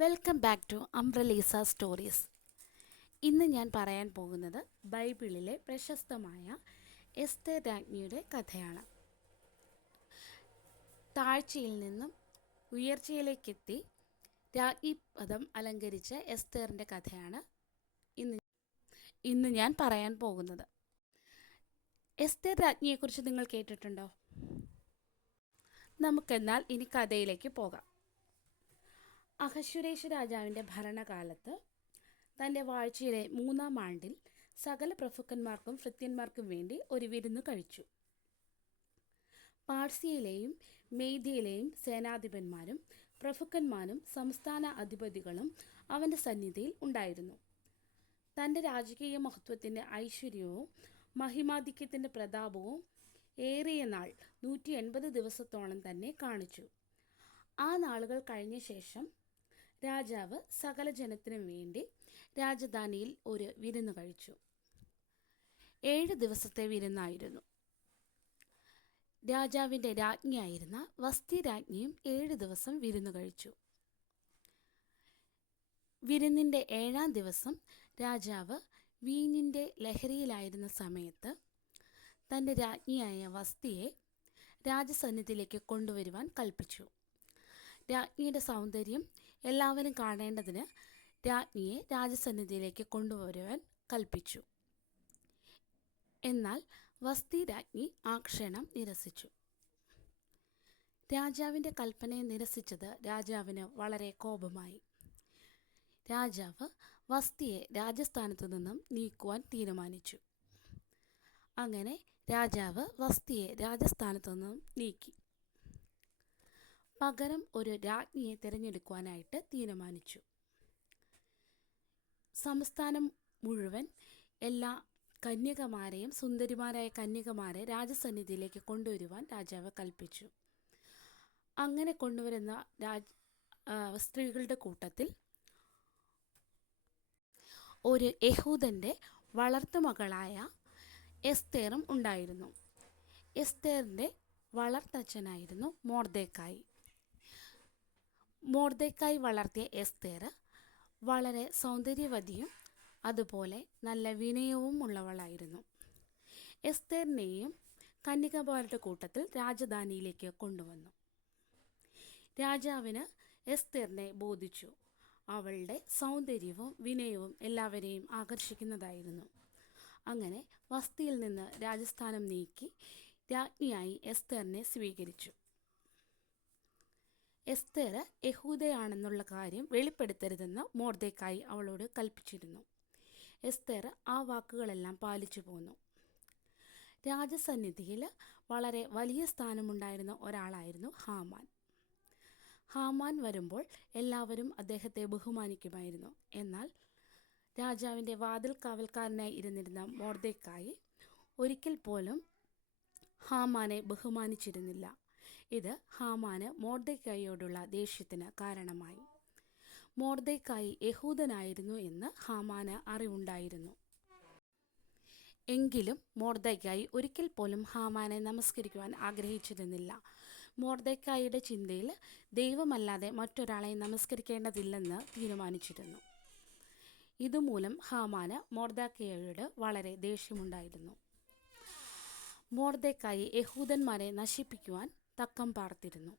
Welcome back to അംബ്രലീസ stories. ഇന്ന് ഞാൻ പറയാൻ പോകുന്നത് ബൈബിളിലെ പ്രശസ്തമായ എസ്തേർ രാജ്ഞിയുടെ കഥയാണ്. താഴ്ചയിൽ നിന്നും ഉയർച്ചയിലേക്കെത്തി രാജ്ഞി പദം അലങ്കരിച്ച എസ്തേറിൻ്റെ കഥയാണ് ഇന്ന് ഞാൻ പറയാൻ പോകുന്നത്. എസ്തേർ രാജ്ഞിയെക്കുറിച്ച് നിങ്ങൾ കേട്ടിട്ടുണ്ടോ? നമുക്കെന്നാൽ ഇനി കഥയിലേക്ക് പോകാം. അഹശ്വേരോശ് രാജാവിൻ്റെ ഭരണകാലത്ത് തൻ്റെ വാഴ്ചയിലെ 3-ാം ആണ്ടിൽ സകല പ്രഭുക്കന്മാർക്കും ഭൃത്യന്മാർക്കും വേണ്ടി ഒരു വിരുന്ന് കഴിച്ചു. പാർസ്യയിലെയും മേദ്യയിലെയും സേനാധിപന്മാരും പ്രഭുക്കന്മാരും സംസ്ഥാന അധിപതികളും അവൻ്റെ സന്നിധിയിൽ ഉണ്ടായിരുന്നു. തൻ്റെ രാജകീയ മഹത്വത്തിൻ്റെ ഐശ്വര്യവും മഹിമാധിക്യത്തിൻ്റെ പ്രതാപവും ഏറിയ നാൾ 180 ദിവസത്തോളം തന്നെ കാണിച്ചു. ആ നാളുകൾ കഴിഞ്ഞ ശേഷം രാജാവ് സകല ജനത്തിനും വേണ്ടി രാജധാനിയിൽ ഒരു വിരുന്ന് കഴിച്ചു. 7 ദിവസത്തെ വിരുന്നായിരുന്നു. രാജാവിൻ്റെ രാജ്ഞിയായിരുന്ന വസ്തി രാജ്ഞിയും 7 ദിവസം വിരുന്ന് കഴിച്ചു. വിരുന്നിൻ്റെ 7-ാം ദിവസം രാജാവ് വീഞ്ഞിൻ്റെ ലഹരിയിലായിരുന്ന സമയത്ത് തൻ്റെ രാജ്ഞിയായ വസ്തിയെ രാജസന്നിധിയിലേക്ക് കൊണ്ടുവരുവാൻ കൽപ്പിച്ചു. രാജ്ഞിയുടെ സൗന്ദര്യം എല്ലാവരും കാണേണ്ടതിന് രാജ്ഞിയെ രാജസന്നിധിയിലേക്ക് കൊണ്ടുവരുവാൻ കൽപ്പിച്ചു. എന്നാൽ വസ്തി രാജ്ഞി ആ ക്ഷണം നിരസിച്ചു. രാജാവിൻ്റെ കൽപ്പനയെ നിരസിച്ചത് രാജാവിന് വളരെ കോപമായി. രാജാവ് വസ്തിയെ രാജസ്ഥാനത്തു നിന്നും നീക്കുവാൻ തീരുമാനിച്ചു. അങ്ങനെ രാജാവ് വസ്തിയെ രാജസ്ഥാനത്തു നിന്നും നീക്കി. പകരം ഒരു രാജ്ഞിയെ തിരഞ്ഞെടുക്കുവാനായിട്ട് തീരുമാനിച്ചു. സംസ്ഥാനം മുഴുവൻ എല്ലാ കന്യകമാരെയും സുന്ദരിമാരായ കന്യകമാരെ രാജസന്നിധിയിലേക്ക് കൊണ്ടുവരുവാൻ രാജാവ് കൽപ്പിച്ചു. അങ്ങനെ കൊണ്ടുവരുന്ന സ്ത്രീകളുടെ കൂട്ടത്തിൽ ഒരു യഹൂദൻ്റെ വളർത്തുമകളായ എസ്തേറും ഉണ്ടായിരുന്നു. എസ്തേറിൻ്റെ വളർത്തച്ഛനായിരുന്നു മൊർദെഖായി. മൊർദെഖായി വളർത്തിയ എസ്തേർ വളരെ സൗന്ദര്യവതിയും അതുപോലെ നല്ല വിനയവും ഉള്ളവളായിരുന്നു. എസ്തേറിനെയും കന്യകമാരുടെ കൂട്ടത്തിൽ രാജധാനിയിലേക്ക് കൊണ്ടുവന്നു. രാജാവിന് എസ്തേറിനെ ബോധിച്ചു. അവളുടെ സൗന്ദര്യവും വിനയവും എല്ലാവരെയും ആകർഷിക്കുന്നതായിരുന്നു. അങ്ങനെ വസ്തിയിൽ നിന്ന് രാജസ്ഥാനം നീക്കി രാജ്ഞിയായി എസ്തേറിനെ സ്വീകരിച്ചു. എസ്തേർ യഹൂദയാണെന്നുള്ള കാര്യം വെളിപ്പെടുത്തരുതെന്ന് മൊർദെഖായി അവളോട് കൽപ്പിച്ചിരുന്നു. എസ്തേർ ആ വാക്കുകളെല്ലാം പാലിച്ചു പോന്നു. രാജസന്നിധിയിൽ വളരെ വലിയ സ്ഥാനമുണ്ടായിരുന്ന ഒരാളായിരുന്നു ഹാമാൻ. ഹാമാൻ വരുമ്പോൾ എല്ലാവരും അദ്ദേഹത്തെ ബഹുമാനിക്കുമായിരുന്നു. എന്നാൽ രാജാവിൻ്റെ വാതിൽ കാവൽക്കാരനായി ഇരുന്നിരുന്ന മൊർദെഖായി ഒരിക്കൽ പോലും ഹാമാനെ ബഹുമാനിച്ചിരുന്നില്ല. ഇത് ഹാമാന് മൊർദെഖായിയോടുള്ള ദേഷ്യത്തിന് കാരണമായി. മൊർദെഖായി യഹൂദനായിരുന്നു എന്ന് ഹാമാന് അറിവുണ്ടായിരുന്നു. എങ്കിലും മൊർദെഖായി ഒരിക്കൽ പോലും ഹാമാനെ നമസ്കരിക്കുവാൻ ആഗ്രഹിച്ചിരുന്നില്ല. മൊർദെഖായിയുടെ ചിന്തയിൽ ദൈവമല്ലാതെ മറ്റൊരാളെ നമസ്കരിക്കേണ്ടതില്ലെന്ന് തീരുമാനിച്ചിരുന്നു. ഇതുമൂലം ഹാമാന് മൊർദെഖായിയോട് വളരെ ദേഷ്യമുണ്ടായിരുന്നു. മൊർദെഖായി യഹൂദന്മാരെ നശിപ്പിക്കുവാൻ തക്കം പാർത്തിരുന്നു.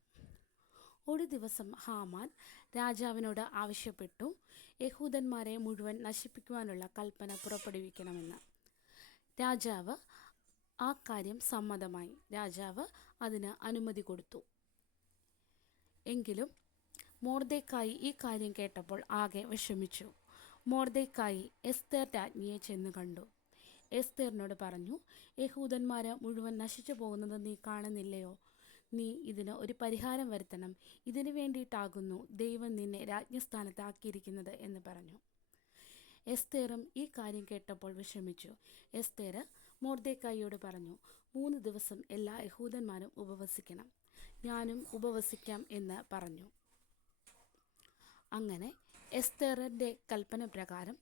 ഒരു ദിവസം ഹാമാൻ രാജാവിനോട് ആവശ്യപ്പെട്ടു, യഹൂദന്മാരെ മുഴുവൻ നശിപ്പിക്കുവാനുള്ള കൽപ്പന പുറപ്പെടുവിക്കണമെന്ന്. രാജാവ് ആ കാര്യം സമ്മതമായി. രാജാവ് അതിന് അനുമതി കൊടുത്തു. എങ്കിലും മൊർദെഖായി ഈ കാര്യം കേട്ടപ്പോൾ ആകെ വിഷമിച്ചു. മൊർദെഖായി എസ്തേർ രാജ്ഞിയെ ചെന്ന് കണ്ടു. എസ്തേറിനോട് പറഞ്ഞു, യഹൂദന്മാർ മുഴുവൻ നശിച്ചു പോകുന്നത് നീ കാണുന്നില്ലയോ? നീ ഇതിന് ഒരു പരിഹാരം വരുത്തണം. ഇതിനു വേണ്ടിയിട്ടാകുന്നു ദൈവം നിന്നെ രാജ്ഞിസ്ഥാനത്താക്കിയിരിക്കുന്നത് എന്ന് പറഞ്ഞു. എസ്തേറും ഈ കാര്യം കേട്ടപ്പോൾ വിഷമിച്ചു. എസ്തേർ മൊർദെഖായിയോട് പറഞ്ഞു, 3 ദിവസം എല്ലാ യഹൂദന്മാരും ഉപവസിക്കണം. ഞാനും ഉപവസിക്കാം എന്ന് പറഞ്ഞു. അങ്ങനെ എസ്തേറിൻ്റെ കൽപ്പന പ്രകാരം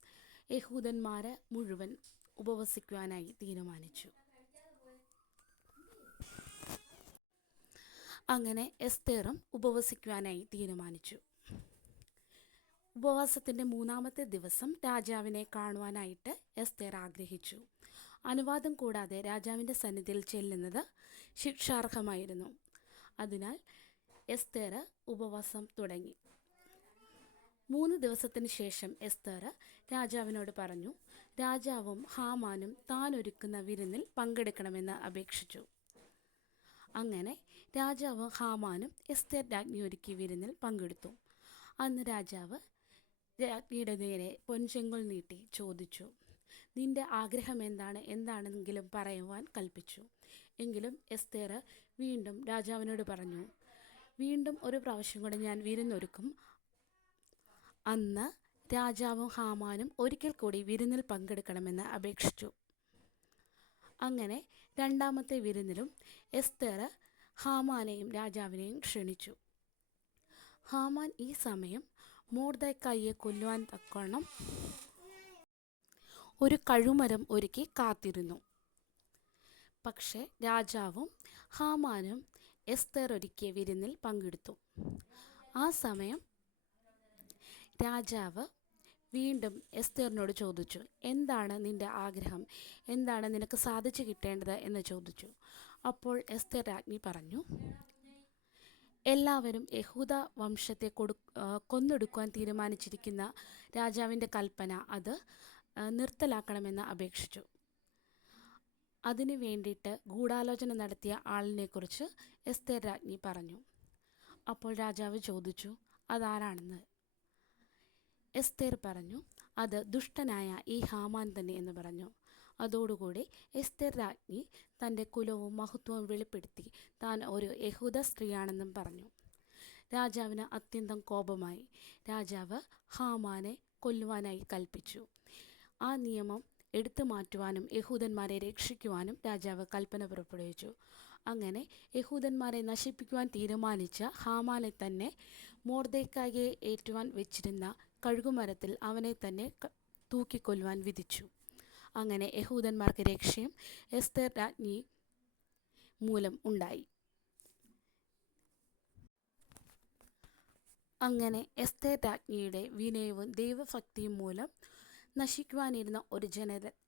യഹൂദന്മാർ മുഴുവൻ ഉപവസിക്കുവാനായി തീരുമാനിച്ചു. അങ്ങനെ എസ്തേറും ഉപവസിക്കുവാനായി തീരുമാനിച്ചു. ഉപവാസത്തിൻ്റെ 3-ാമത്തെ ദിവസം രാജാവിനെ കാണുവാനായിട്ട് എസ്തേർ ആഗ്രഹിച്ചു. അനുവാദം കൂടാതെ രാജാവിൻ്റെ സന്നിധിയിൽ ചെല്ലുന്നത് ശിക്ഷാർഹമായിരുന്നു. അതിനാൽ എസ്തേർ ഉപവാസം തുടങ്ങി. 3 ദിവസത്തിന് ശേഷം എസ്തേർ രാജാവിനോട് പറഞ്ഞു. രാജാവും ഹാമാനും താൻ ഒരുക്കുന്ന വിരുന്നിൽ പങ്കെടുക്കണമെന്ന് അപേക്ഷിച്ചു. അങ്ങനെ രാജാവും ഹാമാനും എസ്തേർ രാജ്ഞി ഒരുക്കിയ വിരുന്നിൽ പങ്കെടുത്തു. അന്ന് രാജാവ് രാജ്ഞിയുടെ നേരെ പൊൻചെങ്കോൽ നീട്ടി ചോദിച്ചു, നിന്റെ ആഗ്രഹം എന്താണെങ്കിലും പറയുവാൻ കൽപ്പിച്ചു. എങ്കിലും എസ്തേർ വീണ്ടും രാജാവിനോട് പറഞ്ഞു, വീണ്ടും ഒരു പ്രാവശ്യം കൂടെ ഞാൻ വിരുന്നൊരുക്കും. അന്ന് രാജാവും ഹാമാനും ഒരിക്കൽ കൂടി വിരുന്നിൽ പങ്കെടുക്കണമെന്ന് അപേക്ഷിച്ചു. അങ്ങനെ 2-ാമത്തെ വിരുന്നിലും എസ്തേർ ഹാമാനെയും രാജാവിനെയും ക്ഷണിച്ചു. ഹാമാൻ ഈ സമയം മൊർദെഖായിയെ കൊല്ലുവാൻ തക്കവണ്ണം ഒരു കഴുമരം ഒരുക്കി കാത്തിരുന്നു. പക്ഷേ രാജാവും ഹാമാനും എസ്തേർ ഒരുക്കിയ വിരുന്നിൽ പങ്കെടുത്തു. ആ സമയം രാജാവ് വീണ്ടും എസ്തേറിനോട് ചോദിച്ചു, എന്താണ് നിന്റെ ആഗ്രഹം, എന്താണ് നിനക്ക് സാധിച്ചു കിട്ടേണ്ടത് എന്ന് ചോദിച്ചു. അപ്പോൾ എസ്തേർ രാജ്ഞി പറഞ്ഞു, എല്ലാവരും യഹൂദ വംശത്തെ കൊന്നൊടുക്കുവാൻ തീരുമാനിച്ചിരിക്കുന്ന രാജാവിൻ്റെ കൽപ്പന അത് നിർത്തലാക്കണമെന്ന് അപേക്ഷിച്ചു. അതിനു വേണ്ടിയിട്ട് ഗൂഢാലോചന നടത്തിയ ആളിനെക്കുറിച്ച് എസ്തേർ രാജ്ഞി പറഞ്ഞു. അപ്പോൾ രാജാവ് ചോദിച്ചു, അതാരാണെന്ന്. എസ്തേർ പറഞ്ഞു, അത് ദുഷ്ടനായ ഈ ഹാമാൻ തന്നെ എന്ന് പറഞ്ഞു. അതോടുകൂടി എസ്തേർ രാജ്ഞി തൻ്റെ കുലവും മഹത്വവും വെളിപ്പെടുത്തി താൻ ഒരു യഹൂദ സ്ത്രീയാണെന്നും പറഞ്ഞു. രാജാവിന് അത്യന്തം കോപമായി. രാജാവ് ഹാമാനെ കൊല്ലുവാനായി കൽപ്പിച്ചു. ആ നിയമം എടുത്തു മാറ്റുവാനും യഹൂദന്മാരെ രക്ഷിക്കുവാനും രാജാവ് കൽപ്പന പുറപ്പെടുവിച്ചു. അങ്ങനെ യഹൂദന്മാരെ നശിപ്പിക്കുവാൻ തീരുമാനിച്ച ഹാമാനെ തന്നെ മൊർദെഖായിയെ ഏറ്റുവാൻ വെച്ചിരുന്ന കഴുകുമരത്തിൽ അവനെ തന്നെ തൂക്കിക്കൊല്ലുവാൻ വിധിച്ചു. അങ്ങനെ യഹൂദന്മാർക്ക് രക്ഷയും എസ്തേർ രാജ്ഞി മൂലം ഉണ്ടായി. അങ്ങനെ എസ്തേർ രാജ്ഞിയുടെ വിനയവും ദൈവഭക്തിയും മൂലം നശിക്കുവാനിരുന്ന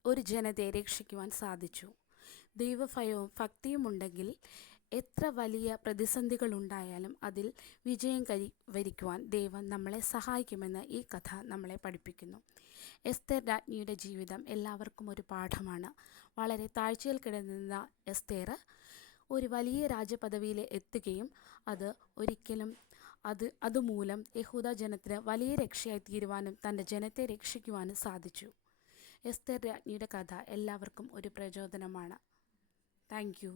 ഒരു ജനതയെ രക്ഷിക്കുവാൻ സാധിച്ചു. ദൈവഭയവും ഭക്തിയും ഉണ്ടെങ്കിൽ എത്ര വലിയ പ്രതിസന്ധികളുണ്ടായാലും അതിൽ വിജയം വരിക്കുവാൻ ദൈവം നമ്മളെ സഹായിക്കുമെന്ന് ഈ കഥ നമ്മളെ പഠിപ്പിക്കുന്നു. എസ്തേർ രാജ്ഞിയുടെ ജീവിതം എല്ലാവർക്കും ഒരു പാഠമാണ്. വളരെ താഴ്ചയിൽ കിടന്നിരുന്ന എസ്തേർ ഒരു വലിയ രാജപദവിയിൽ എത്തുകയും അതുമൂലം യഹൂദ ജനത്തിന് വലിയ രക്ഷയായി തീരുവാനും തൻ്റെ ജനത്തെ രക്ഷിക്കുവാനും സാധിച്ചു. എസ്തേർ രാജ്ഞിയുടെ കഥ എല്ലാവർക്കും ഒരു പ്രചോദനമാണ്. Thank you.